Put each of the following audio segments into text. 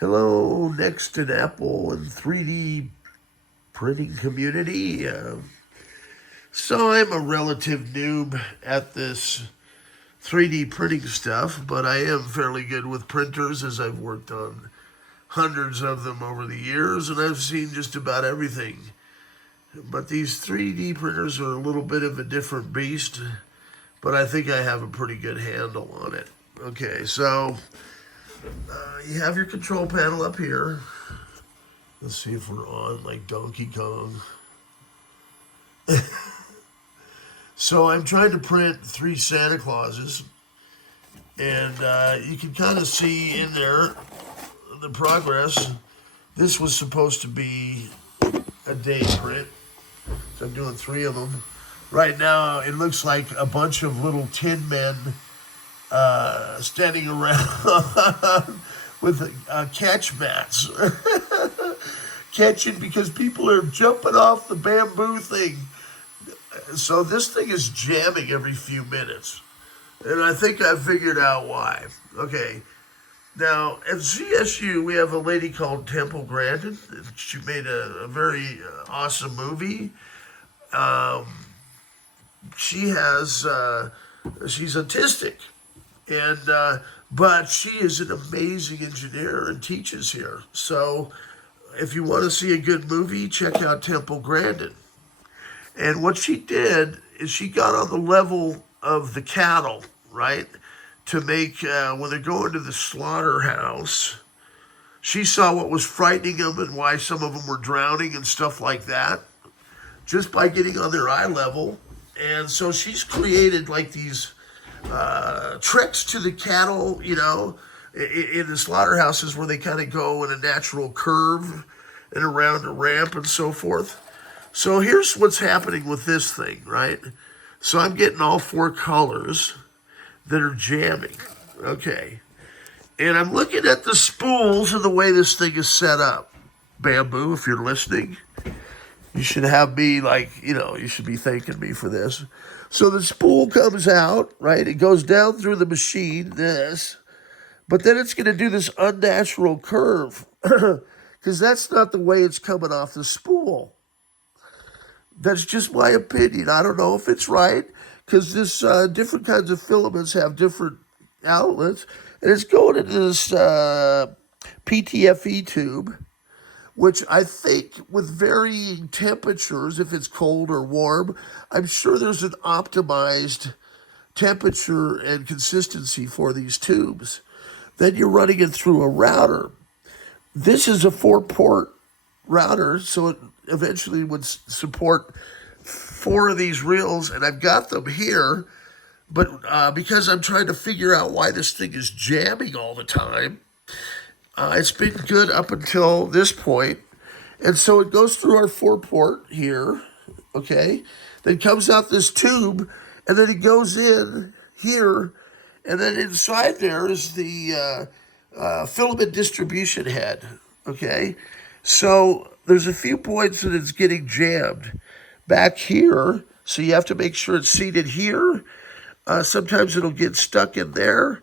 Hello, NeXT and Apple and 3D printing community. So I'm a relative noob at this 3D printing stuff, but I am fairly good with printers as I've worked on hundreds of them over the years and I've seen just about everything. But these 3D printers are a little bit of a different beast, but I think I have a pretty good handle on it. Okay, so you have your control panel up here. Let's see if we're on like Donkey Kong. So I'm trying to print 3 Santa Clauses, and you can kind of see in there the progress. This was supposed to be a day print, so I'm doing 3 of them. Right now, it looks like a bunch of little tin men standing around with catch mats. Catching because people are jumping off the bamboo thing. So this thing is jamming every few minutes. And I think I figured out why. Okay. Now, at CSU, we have a lady called Temple Grandin. She made a very awesome movie. She's autistic. And but she is an amazing engineer and teaches here. So if you want to see a good movie, check out Temple Grandin. And what she did is she got on the level of the cattle, right? To make, when they're going to the slaughterhouse, she saw what was frightening them and why some of them were drowning and stuff like that, just by getting on their eye level. And so she's created like these tricks to the cattle, you know, in the slaughterhouses where they kind of go in a natural curve and around a ramp and so forth. So here's what's happening with this thing, right? So I'm getting all 4 colors that are jamming, okay? And I'm looking at the spools and the way this thing is set up. Bambu, if you're listening, you should have me like, you know, you should be thanking me for this. So the spool comes out, right? It goes down through the machine, this. But then it's going to do this unnatural curve because that's not the way it's coming off the spool. That's just my opinion. I don't know if it's right because this different kinds of filaments have different outlets. And it's going into this PTFE tube, which I think with varying temperatures, if it's cold or warm, I'm sure there's an optimized temperature and consistency for these tubes. Then you're running it through a router. This is a 4-port router, so it eventually would support 4 of these reels, and I've got them here, but because I'm trying to figure out why this thing is jamming all the time, it's been good up until this point. And so it goes through our 4-port here, okay? Then comes out this tube, and then it goes in here, and then inside there is the filament distribution head, okay? So there's a few points that it's getting jammed. Back here, so you have to make sure it's seated here. Sometimes it'll get stuck in there,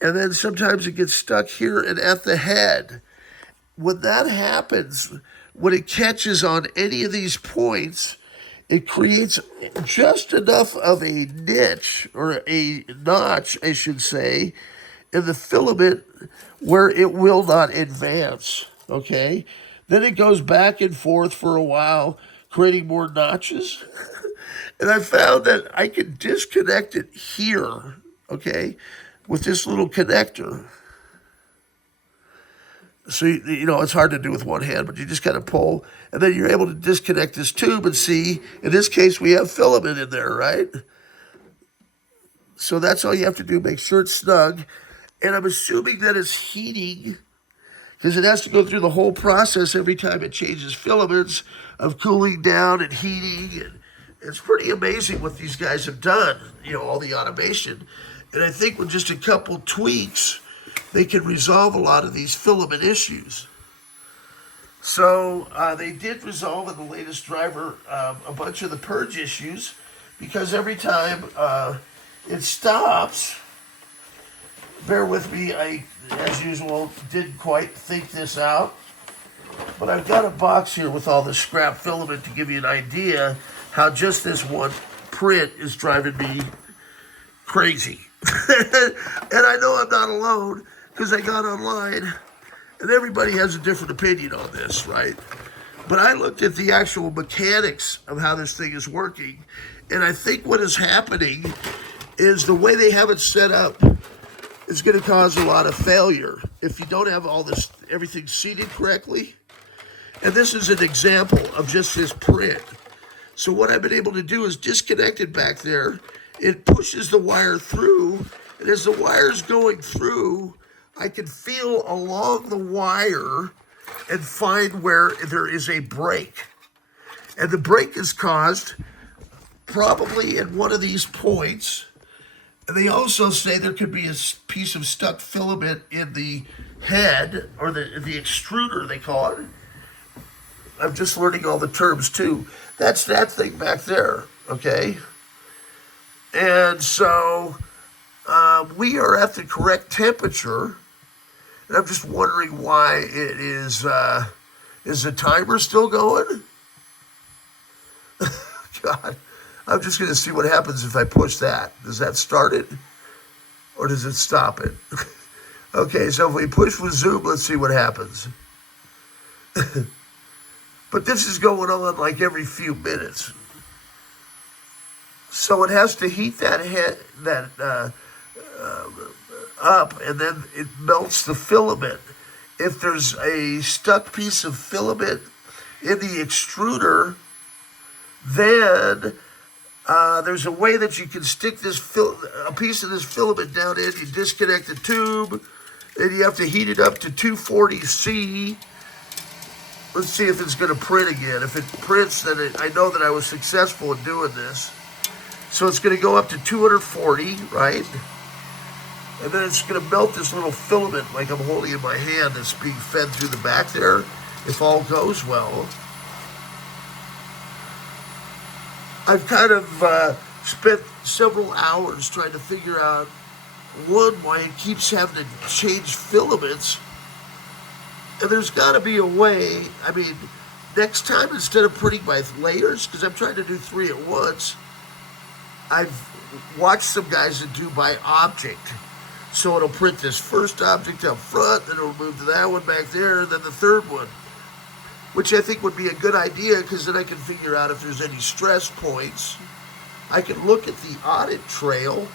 and then sometimes it gets stuck here and at the head. When that happens, when it catches on any of these points, it creates just enough of a niche, or a notch, I should say, in the filament where it will not advance, okay? Then it goes back and forth for a while, creating more notches. And I found that I can disconnect it here, okay, with this little connector. So, you know, it's hard to do with one hand, but you just kind of pull, and then you're able to disconnect this tube and see, in this case, we have filament in there, right? So that's all you have to do, make sure it's snug. And I'm assuming that it's heating, because it has to go through the whole process every time it changes filaments of cooling down and heating. And it's pretty amazing what these guys have done, you know, all the automation. And I think with just a couple tweaks, they can resolve a lot of these filament issues. So they did resolve in the latest driver a bunch of the purge issues, because every time it stops, bear with me. I, as usual, didn't quite think this out. But I've got a box here with all the scrap filament to give you an idea how just this one print is driving me crazy. And I know I'm not alone because I got online and everybody has a different opinion on this, right? But I looked at the actual mechanics of how this thing is working, and I think what is happening is the way they have it set up is going to cause a lot of failure if you don't have all this, everything seated correctly. And this is an example of just this print. So what I've been able to do is disconnect it back there. It pushes the wire through, and as the wire's going through, I can feel along the wire and find where there is a break. And the break is caused probably at one of these points. And they also say there could be a piece of stuck filament in the head, or the extruder, they call it. I'm just learning all the terms too. That's that thing back there, okay? And so we are at the correct temperature. And I'm just wondering why it is the timer still going? God, I'm just going to see what happens if I push that. Does that start it? Or does it stop it? Okay, so if we push with zoom, let's see what happens. But this is going on like every few minutes. So it has to heat that head, up, and then it melts the filament. If there's a stuck piece of filament in the extruder, then there's a way that you can stick this a piece of this filament down in. You disconnect the tube, and you have to heat it up to 240 C. Let's see if it's going to print again. If it prints, then I know that I was successful in doing this. So it's going to go up to 240, right? And then it's going to melt this little filament like I'm holding in my hand that's being fed through the back there, if all goes well. I've kind of spent several hours trying to figure out, one, why it keeps having to change filaments. And there's got to be a way. I mean, next time, instead of printing by layers, because I'm trying to do 3 at once, I've watched some guys that do by object. So it'll print this first object up front, then it'll move to that one back there, and then the third one, which I think would be a good idea, because then I can figure out if there's any stress points. I can look at the audit trail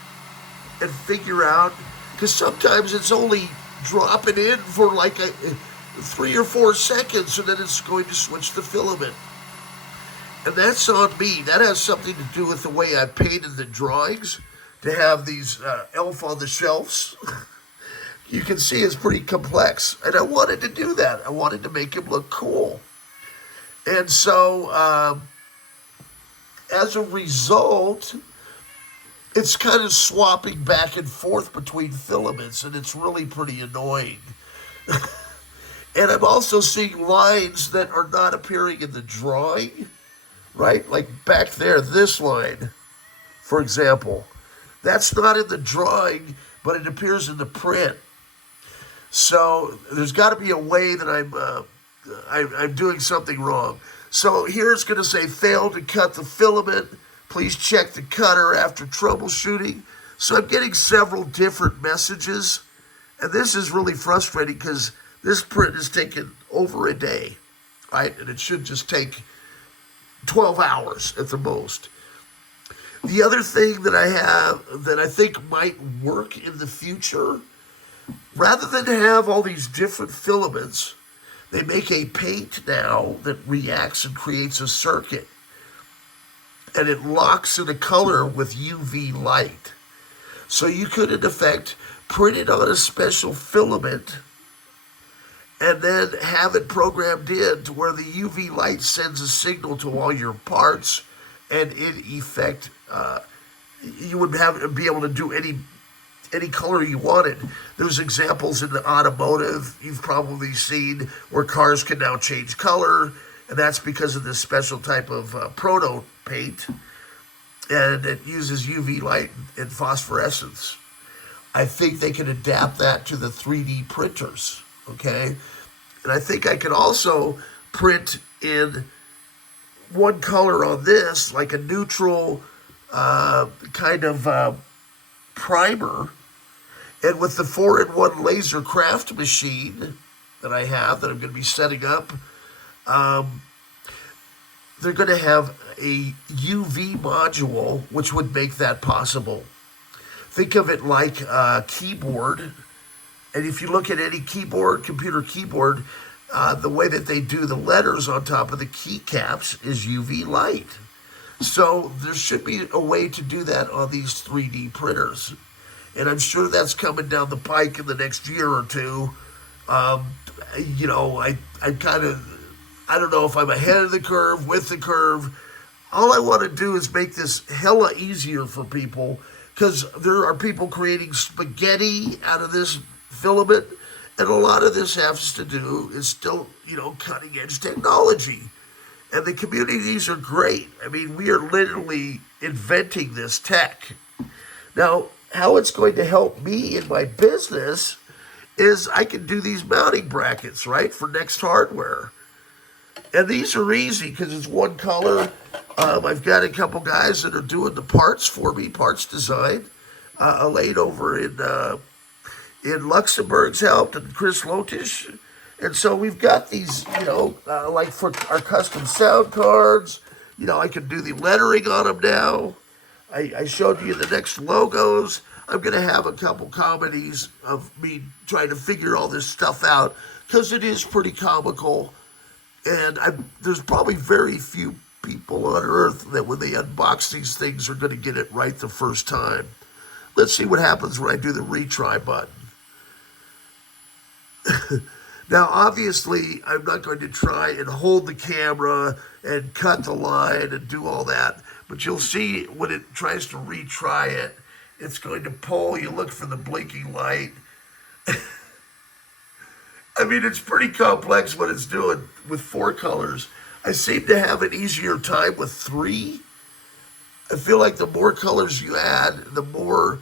and figure out, because sometimes it's only dropping in for like 3 or 4 seconds, and then it's going to switch the filament. And that's on me. That has something to do with the way I painted the drawings to have these elf on the shelves. You can see it's pretty complex. And I wanted to do that. I wanted to make him look cool. And so, as a result, it's kind of swapping back and forth between filaments, and it's really pretty annoying. And I'm also seeing lines that are not appearing in the drawing, right? Like back there, this line, for example. That's not in the drawing, but it appears in the print. So there's got to be a way that I'm doing something wrong. So here it's going to say, failed to cut the filament. Please check the cutter after troubleshooting. So I'm getting several different messages. And this is really frustrating because this print is taking over a day, right? And it should just take 12 hours at the most. The other thing that I have that I think might work in the future, rather than have all these different filaments, they make a paint now that reacts and creates a circuit. And it locks in a color with UV light. So you could, in effect, print it on a special filament and then have it programmed in to where the UV light sends a signal to all your parts, and in effect, you would be able to do any color you wanted. There's examples in the automotive you've probably seen where cars can now change color, and that's because of this special type of proto paint, and it uses UV light and phosphorescence. I think they can adapt that to the 3D printers, okay? And I think I can also print in one color on this, like a neutral kind of primer. And with the 4-in-1 laser craft machine that I have, that I'm going to be setting up, they're going to have a UV module, which would make that possible. Think of it like a keyboard. And if you look at any keyboard, computer keyboard, the way that they do the letters on top of the keycaps is UV light. So there should be a way to do that on these 3D printers. And I'm sure that's coming down the pike in the next year or two. You know, I don't know if I'm ahead of the curve, with the curve. All I want to do is make this hella easier for people, because there are people creating spaghetti out of this filament, and a lot of this has to do is still, you know, cutting edge technology. And the communities are great. I mean, we are literally inventing this tech. Now, how it's going to help me in my business is I can do these mounting brackets, right, for NeXT hardware. And these are easy because it's one color. I've got a couple guys that are doing the parts for me, parts design. Elaine over in Luxembourg's helped, and Chris Lotish. And so we've got these, you know, like for our custom sound cards, you know, I can do the lettering on them now. I showed you the NeXT logos. I'm going to have a couple comedies of me trying to figure all this stuff out, because it is pretty comical. And there's probably very few people on earth that when they unbox these things are going to get it right the first time. Let's see what happens when I do the retry button. Now, obviously, I'm not going to try and hold the camera and cut the line and do all that. But you'll see when it tries to retry it, it's going to pull. You look for the blinking light. I mean, it's pretty complex what it's doing with 4 colors. I seem to have an easier time with 3. I feel like the more colors you add, the more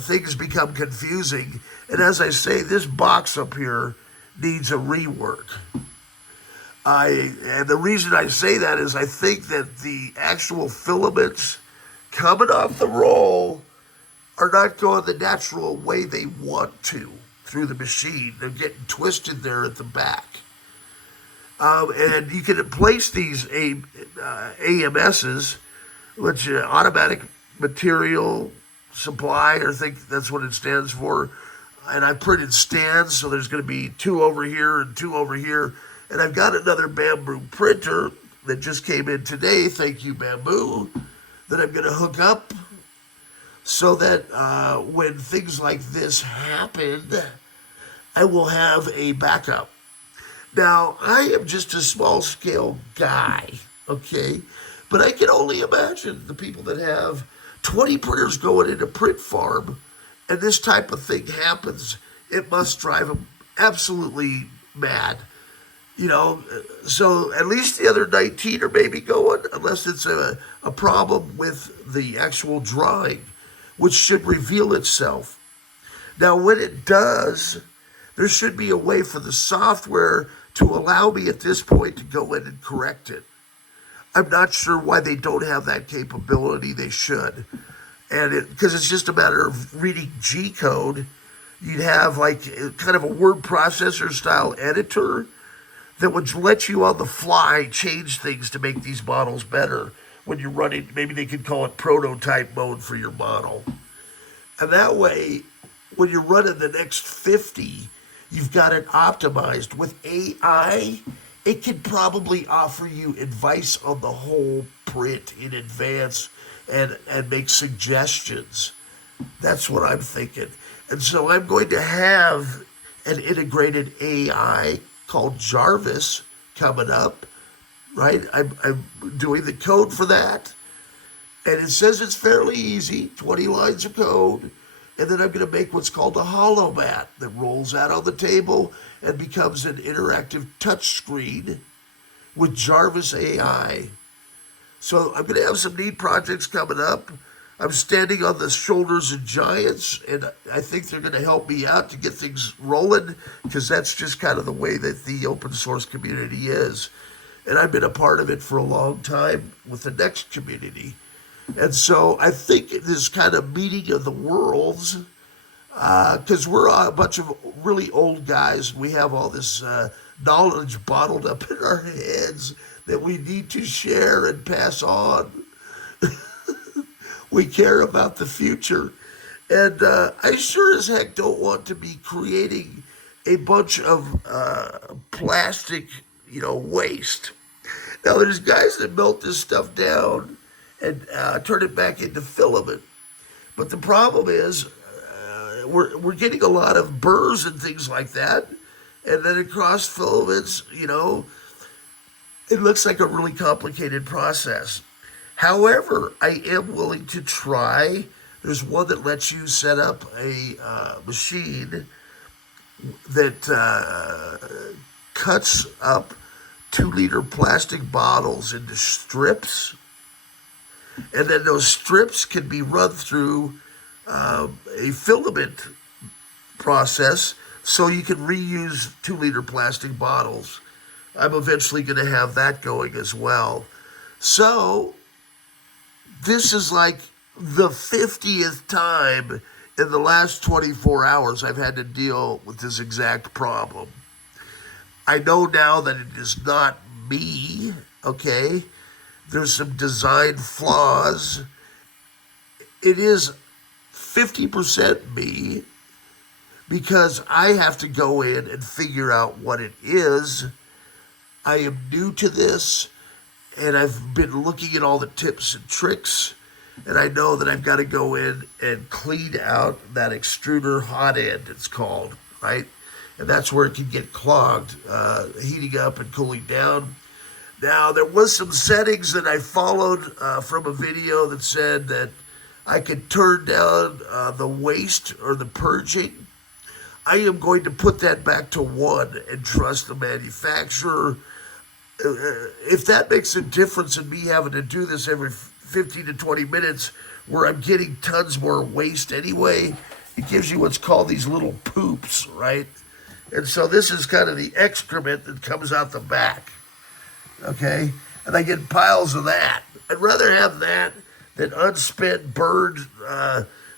things become confusing. And as I say, this box up here needs a rework. And the reason I say that is I think that the actual filaments coming off the roll are not going the natural way they want to through the machine. They're getting twisted there at the back. And you can place these AMSs, which automatic material supply, I think that's what it stands for. And I printed stands, so there's going to be 2 over here and 2 over here. And I've got another Bambu printer that just came in today, thank you Bambu, that I'm going to hook up so that when things like this happen, I will have a backup. Now, I am just a small-scale guy, okay? But I can only imagine the people that have 20 printers going in a print farm, and this type of thing happens. It must drive them absolutely mad. You know, so at least the other 19 are maybe going, unless it's a problem with the actual drawing, which should reveal itself. Now, when it does, there should be a way for the software to allow me at this point to go in and correct it. I'm not sure why they don't have that capability. They should. And because it's just a matter of reading G code. You'd have like kind of a word processor style editor that would let you on the fly change things to make these models better when you're running. Maybe they could call it prototype mode for your model. And that way, when you're running the next 50, you've got it optimized. With AI, it can probably offer you advice on the whole print in advance and make suggestions. That's what I'm thinking. And so I'm going to have an integrated AI called Jarvis coming up, right? I'm doing the code for that. And it says it's fairly easy, 20 lines of code. And then I'm going to make what's called a hollow mat that rolls out on the table and becomes an interactive touch screen with Jarvis AI. So I'm going to have some neat projects coming up. I'm standing on the shoulders of giants, and I think they're going to help me out to get things rolling, because that's just kind of the way that the open source community is. And I've been a part of it for a long time with the NeXT community. And so I think this kind of meeting of the worlds, because we're a bunch of really old guys, and we have all this knowledge bottled up in our heads that we need to share and pass on. We care about the future. And I sure as heck don't want to be creating a bunch of plastic, waste. Now, there's guys that melt this stuff down and turn it back into filament. But the problem is we're getting a lot of burrs and things like that. And then across filaments, it looks like a really complicated process. However, I am willing to try. There's one that lets you set up a machine that cuts up 2-liter plastic bottles into strips. And then those strips can be run through a filament process so you can reuse 2-liter plastic bottles. I'm eventually going to have that going as well. So this is like the 50th time in the last 24 hours I've had to deal with this exact problem. I know now that it is not me, okay? There's some design flaws. It is 50% me because I have to go in and figure out what it is. I am new to this, and I've been looking at all the tips and tricks, and I know that I've got to go in and clean out that extruder hot end, it's called, right? And that's where it can get clogged, heating up and cooling down. Now, there was some settings that I followed from a video that said that I could turn down the waste or the purging. I am going to put that back to 1 and trust the manufacturer. If that makes a difference in me having to do this every 15 to 20 minutes where I'm getting tons more waste anyway, it gives you what's called these little poops, right? And so this is kind of the excrement that comes out the back, okay? And I get piles of that. I'd rather have that than unspent, burned,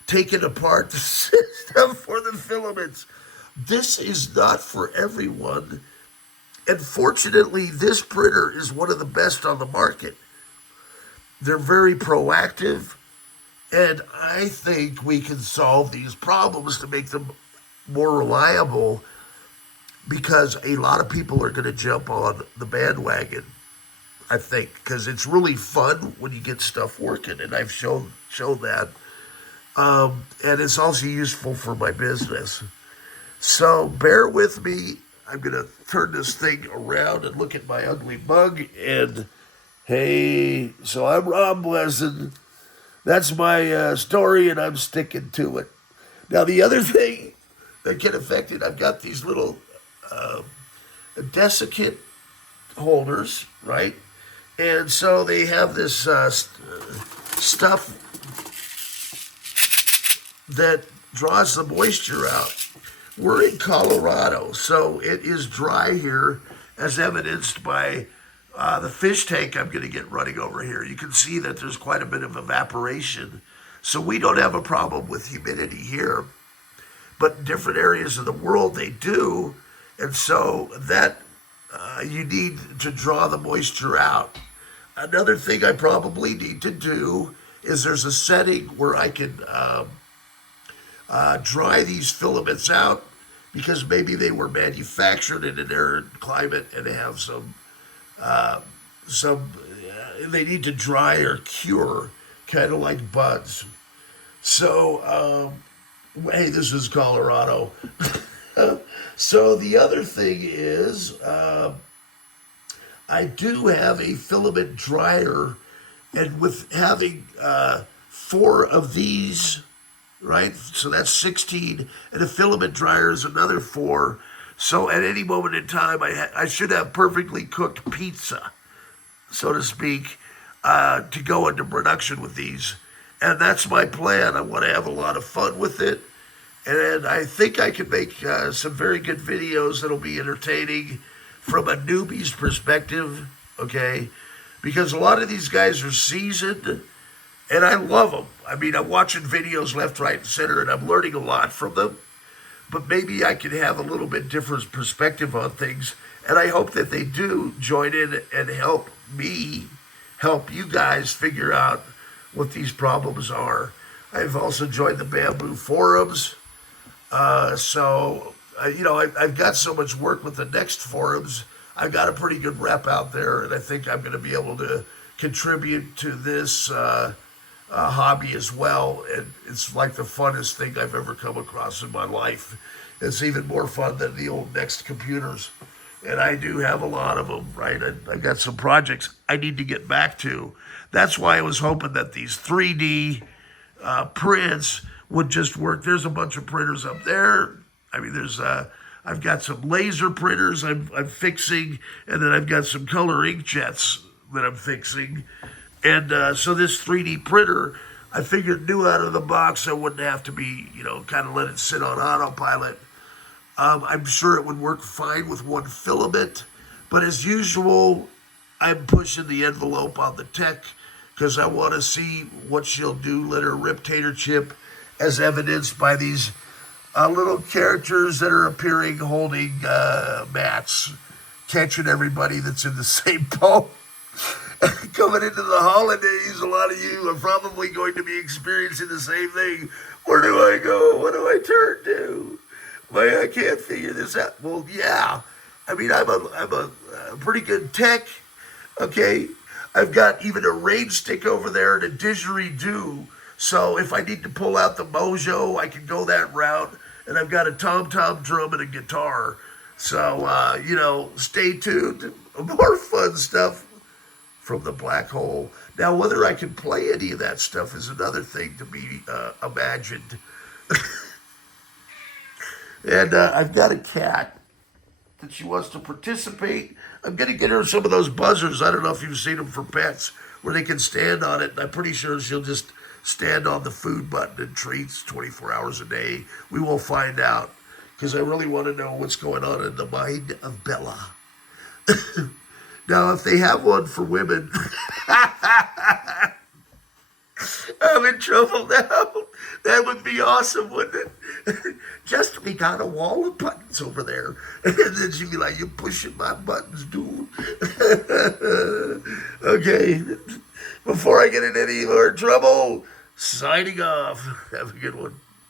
taken apart the system for the filaments. This is not for everyone. And fortunately, this printer is one of the best on the market. They're very proactive, and I think we can solve these problems to make them more reliable, because a lot of people are going to jump on the bandwagon, I think, because it's really fun when you get stuff working, and I've shown that. And it's also useful for my business. So bear with me. I'm going to turn this thing around and look at my ugly mug. And hey, so I'm Rob Blessin. That's my story, and I'm sticking to it. Now, the other thing that can affect it, I've got these little desiccant holders, right? And so they have this stuff that draws the moisture out. We're in Colorado, so it is dry here, as evidenced by the fish tank I'm going to get running over here. You can see that there's quite a bit of evaporation. So we don't have a problem with humidity here. But in different areas of the world, they do. And so that you need to draw the moisture out. Another thing I probably need to do is there's a setting where I can dry these filaments out, because maybe they were manufactured in an arid climate and they have some they need to dry or cure, kind of like buds. So, hey, this is Colorado. So the other thing is, I do have a filament dryer, and with having 4 of these, right? So that's 16, and a filament dryer is another 4. So at any moment in time, I should have perfectly cooked pizza, so to speak, to go into production with these. And that's my plan. I want to have a lot of fun with it. And I think I can make some very good videos that'll be entertaining from a newbie's perspective, okay? Because a lot of these guys are seasoned, and I love them. I mean, I'm watching videos left, right, and center, and I'm learning a lot from them. But maybe I can have a little bit different perspective on things. And I hope that they do join in and help me help you guys figure out what these problems are. I've also joined the Bambu forums. I've got so much work with the NeXT forums. I've got a pretty good rep out there, and I think I'm going to be able to contribute to this hobby as well. And it's like the funnest thing I've ever come across in my life. It's even more fun than the old NeXT computers. And I do have a lot of them, right? I got some projects I need to get back to. That's why I was hoping that these 3D prints would just work. There's a bunch of printers up there. I mean, I've got some laser printers I'm fixing, and then I've got some color inkjets that I'm fixing. And so this 3D printer, I figured new out of the box, I wouldn't have to be, kind of let it sit on autopilot. I'm sure it would work fine with one filament, but as usual, I'm pushing the envelope on the tech because I want to see what she'll do, let her rip tater chip, as evidenced by these little characters that are appearing holding mats, catching everybody that's in the same boat. Coming into the holidays, a lot of you are probably going to be experiencing the same thing. Where do I go? What do I turn to? I can't figure this out. Well, yeah. I mean, I'm a pretty good tech, okay? I've got even a range stick over there and a didgeridoo. So if I need to pull out the mojo, I can go that route. And I've got a tom-tom drum and a guitar. So, stay tuned. More fun stuff from the black hole. Now, whether I can play any of that stuff is another thing to be imagined. And I've got a cat that she wants to participate. I'm going to get her some of those buzzers. I don't know if you've seen them for pets, where they can stand on it. And I'm pretty sure she'll just stand on the food button and treats 24 hours a day. We will find out, because I really want to know what's going on in the mind of Bella. Now, if they have one for women, I'm in trouble now. That would be awesome, wouldn't it? Just, we got a wall of buttons over there. And then she'd be like, you're pushing my buttons, dude. Okay. Before I get in any more trouble, signing off. Have a good one.